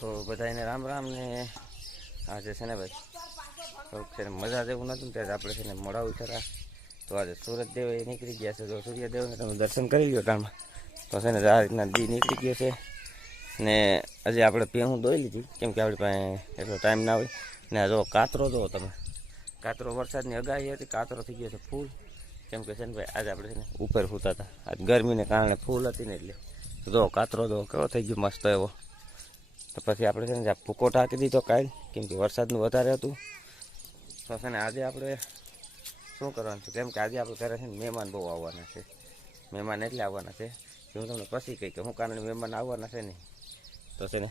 તો બધાને રામ રામ ને આજે છે ને ભાઈ થોડુંક છે ને મજા જેવું નહોતું ત્યારે આપણે છે ને મોડા ઉઠ્યા તો આજે સૂરજદેવ એ નીકળી ગયા છે. તો સૂર્યદેવને તમે દર્શન કરી લો ટાણમાં તો છે ને આ રીતના દી નીકળી ગયો છે ને હજી આપણે પહેવું દોઈ લીધી કેમ કે આપણી પાસે એટલો ટાઈમ ના હોય. ને જો કાતરો જુઓ તમે, કાતરો વરસાદની આગાહી હતી, કાતરો થઈ ગયો છે ફૂલ. કેમ કે છે ને ભાઈ આજે આપણે છે ને ઉપર સૂતા હતા, આજ ગરમીને કારણે ફૂલ હતી ને એટલે જો કાતરો જો કેવો થઈ ગયો મસ્ત એવો. તો પછી આપણે છે ને જ્યાં ભૂકો ઢાંકી દીધો કાલ કેમ કે વરસાદનું વધારે હતું. તો છે ને આજે આપણે શું કરવાનું છે કેમ કે આજે આપણે ઘરે છે ને મહેમાન બહુ આવવાના છે. મહેમાન એટલે આવવાના છે કે હું તમને પછી કહી કે હું કારણે મહેમાન આવવાના છે નહીં. તો છે ને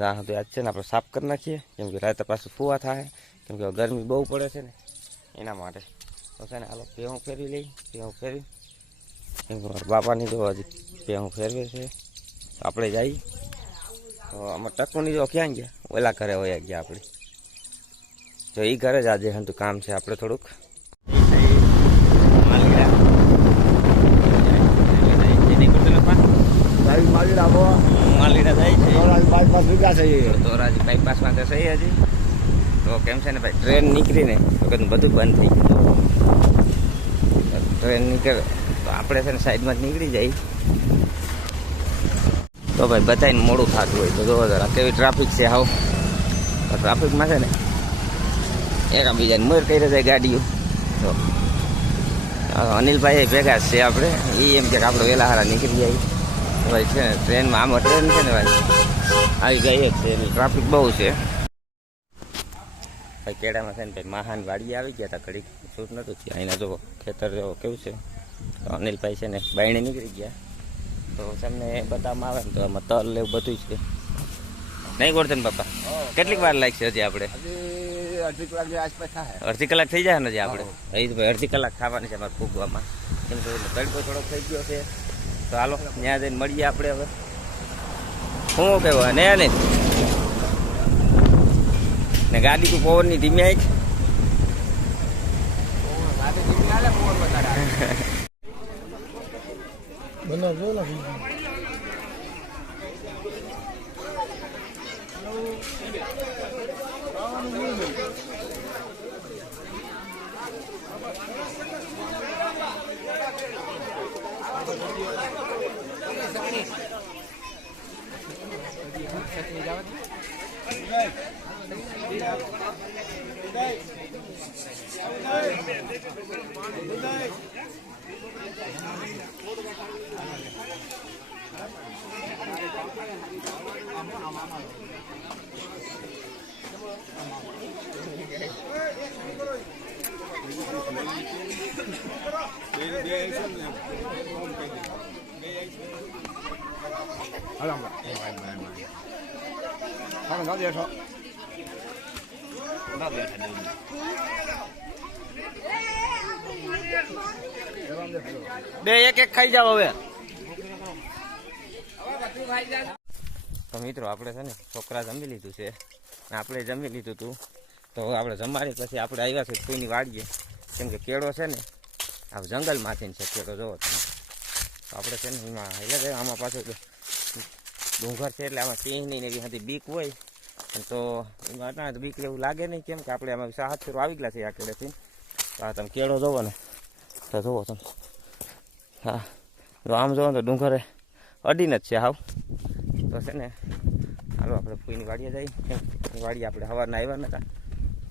રાહ તો આજ છે ને આપણે સાફ કરી નાખીએ કેમ કે રાતે પાછું ફુવા થાય કેમ કે ગરમી બહુ પડે છે ને એના માટે. તો છે ને હાલો પેહું ફેરવી લઈ, પેહું ફેરવી કેમ કે મારા બાપાની તો હજી પેહું ફેરવે છે. આપણે જઈએ તો આમાં ટકુની જો ક્યાં ગયા ઓલા ઘરે વયા ગયા આપણે. જો એ ઘરે જ આજે હંતું કામ છે આપણે થોડુંક ધોરાજી બાયપાસમાં તો સહી હજી. તો કેમ છે ને ભાઈ ટ્રેન નીકળીને તો કદું બધું બંધ થઈ ગયું. ટ્રેન નીકળે તો આપણે છે ને સાઈડમાં જ નીકળી જાય. તો ભાઈ બધાને મોડું થતું હોય તો જોવો જરા કેવી ટ્રાફિક છે. હાવ ટ્રાફિકમાં છે ને એકબીજાને મોર કરી જાય ગાડીઓ. તો અનિલભાઈ ભેગા જ છે આપણે, એ એમ કે આપણે વહેલા હારા નીકળી જાય. ભાઈ છે ને ટ્રેનમાં આમાં ટ્રેન છે ને ભાઈ આવી ગઈ જ છે એટલે ટ્રાફિક બહુ છે. ભાઈ કેળામાં છે ને ભાઈ મહાન વાડી આવી ગયા હતા, ઘડીક શૂટ નહોતું થયું. અહીંના જો ખેતર જો કેવું છે. તો અનિલભાઈ છે ને બાયણે નીકળી ગયા. તો તમને બતાવવામાં આવે ને તો આમાં તલ લેવું બધું જ છે નહીં ગોરધન બાપા. કેટલીક વાર લાગશે હજી આપણે? અડધી કલાક થઈ જાય ને હજી આપણે. ભાઈ અડધી કલાક ખાવાની છે અમારે ફૂગવામાં કેમ કે તડકો થોડોક થઈ ગયો છે. તો હાલો ત્યાં જઈને મળીએ આપણે હવે. શું કહેવાય ને ને ગાડી તું પવનની ધીમે આવી બે એક એક ખાઈ જાવ હવે. તો મિત્રો આપણે છે ને છોકરા જમી લીધું છે, આપણે જમી લીધું હતું. તો આપણે જમાડી પછી આપણે આવ્યા છે કોઈની વાડીએ કેમ કે કેળો છે ને આ જંગલમાંથી છે કેળો જોવો તમે. તો આપણે છે ને એમાં એટલે આમાં પાછું ડુંગર છે એટલે આમાં સિંહ નહીં એવી હતી બીક હોય તો એમાં અટાણે તો બીક એવું લાગે નહીં કેમ કે આપણે આમાં 7 ફેરો આવી ગયા છે આ કેળેથી. તો આ તમે કેળો જોવો ને તો જોવો તમે. હા જો આમ જોવો તો ડુંગરે અડીને જ છે હાવ. તો છે ને હાલો આપણે કોઈની વાડીએ જઈએ. વાડીએ આપણે સવારના આવ્યા નતા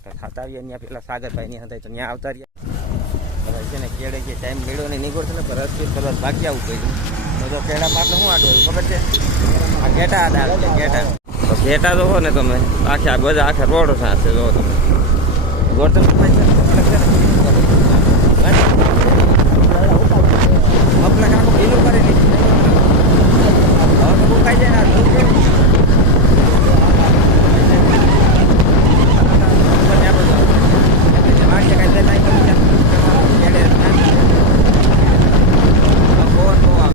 તો થતા આવીએ ત્યાં પેલા સાગરભાઈની હતા તો ત્યાં આવતા રહ્યા. હવે છે ને કેળે જે ટાઈમ મેળ્યો ને નીકળશે ને રસ કલર બાકી આવું પડ્યું. તો જો કેળામાં આપણે શું આડું ખબર છે આ ઘેટા આડા ઘેટા. તો ઘેટા જોવો ને તમે આખા બધા આખા રોડ સાથે જોવો તમે. ગોરધન છે